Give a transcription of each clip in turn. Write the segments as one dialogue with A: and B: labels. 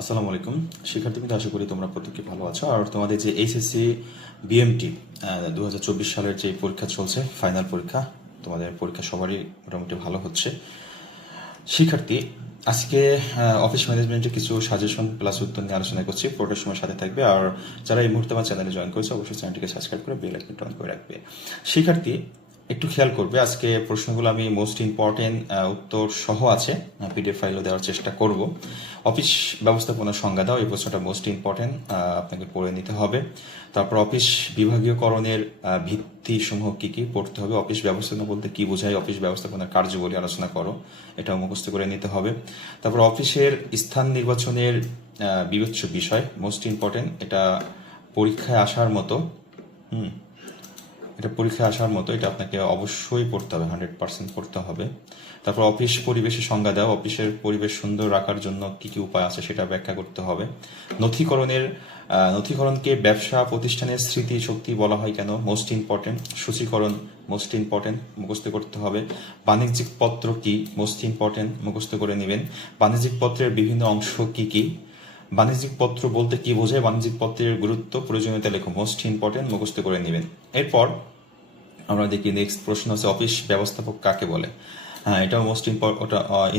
A: আসসালামু আলাইকুম। শিক্ষার্থী শিক্ষার্থীবৃন্দ, আশা করি তোমরা প্রত্যেকে ভালো আছো। আর তোমাদের যে এইচএসসি বিএমটি দু হাজার চব্বিশ সালের যে পরীক্ষা চলছে ফাইনাল পরীক্ষা, তোমাদের পরীক্ষা সবারই মোটামুটি ভালো হচ্ছে। শিক্ষার্থী, আজকে অফিস ম্যানেজমেন্টের কিছু সাজেশন প্লাস উত্তর নিয়ে আলোচনা করছি। পুরোটার সময় সাথে থাকবে। আর যারা এই মুহূর্তে আমার চ্যানেলে জয়েন করেছে, অবশ্যই চ্যানেলটিকে সাবস্ক্রাইব করে বেল আইকনটা অন করে রাখবে। শিক্ষার্থী একটু খেয়াল করবে, আজকে প্রশ্নগুলো আমি মোস্ট ইম্পর্টেন্ট উত্তর সহ আছে। পিডিএফ ফাইলও দেওয়ার চেষ্টা করব। অফিস ব্যবস্থাপনার সংজ্ঞা দাও, এই প্রশ্নটা মোস্ট ইম্পর্টেন্ট আপনাকে পড়ে নিতে হবে। তারপর অফিস বিভাগীয়করণের ভিত্তি সমূহ কি কি পড়তে হবে, অফিস ব্যবস্থাপনা বলতে কি বোঝায়, অফিস ব্যবস্থাপনার কার্যবলী আলোচনা করো, এটাও মুখস্থ করে নিতে হবে। তারপর অফিসের স্থান নির্বাচনের বিবেচ্য বিষয় মোস্ট ইম্পর্টেন্ট এটা পরীক্ষায় আসার মতো, হুম। এটা পরীক্ষায় আসার মতো, এটা আপনাকে অবশ্যই পড়তে হবে হান্ড্রেড পার্সেন্ট পড়তে হবে। তারপর অফিস পরিবেশে সংজ্ঞা দেওয়া অফিসের পরিবেশ সুন্দর রাখার জন্য কি কি উপায় আছে সেটা ব্যাখ্যা করতে হবে। নথিকরণের নথিকরণকে ব্যবসা, প্রতিষ্ঠানের স্মৃতি, শক্তি বলা হয় কেন? মোস্ট ইম্পর্টেন্ট সূচীকরণ মোস্ট ইম্পর্টেন্ট মুখস্থ করতে হবে। বাণিজ্যিক পত্র কি? মোস্ট ইম্পর্টেন্ট মুখস্থ করে নেবেন। বাণিজ্যিক পত্রের বিভিন্ন অংশ কি কি? বাণিজ্যিক পত্র বলতে কি বোঝায়? বাণিজ্যিক পত্রের গুরুত্ব প্রয়োজনীয়তা লেখো মোস্ট ইম্পর্টেন্ট মুখস্থ করে নেবেন। এরপর আমরা দেখি নেক্সট প্রশ্ন হচ্ছে অফিস ব্যবস্থাপক কাকে বলে? হ্যাঁ এটাও মোস্ট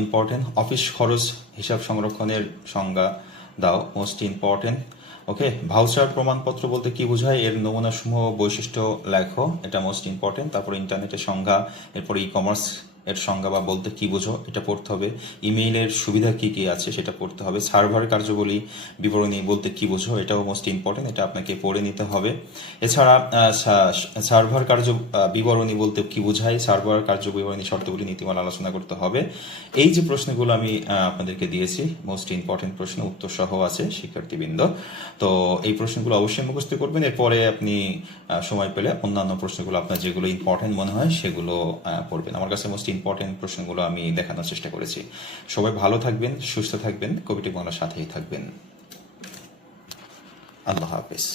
A: ইম্পর্টেন্ট অফিস খরচ হিসাব সংরক্ষণের সংজ্ঞা দাও মোস্ট ইম্পর্টেন্ট ওকে ভাউচার প্রমাণপত্র বলতে কি বোঝায়? এর নমুনা সমূহ বৈশিষ্ট্য লেখো, এটা মোস্ট ইম্পর্টেন্ট তারপর ইন্টারনেটের সংজ্ঞা, এরপর ই কমার্স এর সংজ্ঞা বা বলতে কি বোঝো, এটা পড়তে হবে। ইমেইলের সুবিধা কি কি আছে, সেটা পড়তে হবে। সার্ভার কার্যবলী বিবরণী বলতে কি বোঝো, এটাও মোস্ট ইম্পর্টেন্ট এটা আপনাকে পড়ে নিতে হবে। এছাড়া সার্ভার কার্য বিবরণী বলতে কি বোঝায়? সার্ভার কার্য বিবরণী শর্তগুলি নীতিমালা আলোচনা করতে হবে। এই যে প্রশ্নগুলো আমি আপনাদেরকে দিয়েছি মোস্ট ইম্পর্টেন্ট প্রশ্ন, উত্তর সহ আছে, শিক্ষার্থীবৃন্দ। তো এই প্রশ্নগুলো অবশ্যই মুখস্থ করবেন। এরপরে আপনি সময় পেলে অন্যান্য প্রশ্নগুলো আপনার যেগুলো ইম্পর্টেন্ট মনে হয় সেগুলো পড়বেন। আমার কাছে মোস্ট ইম্পর্টেন্ট প্রশ্নগুলো আমি দেখানোর চেষ্টা করেছি। সবাই ভালো থাকবেন, সুস্থ থাকবেন, কবিটি বাংলার সাথেই থাকবেন। আল্লাহ হাফেজ।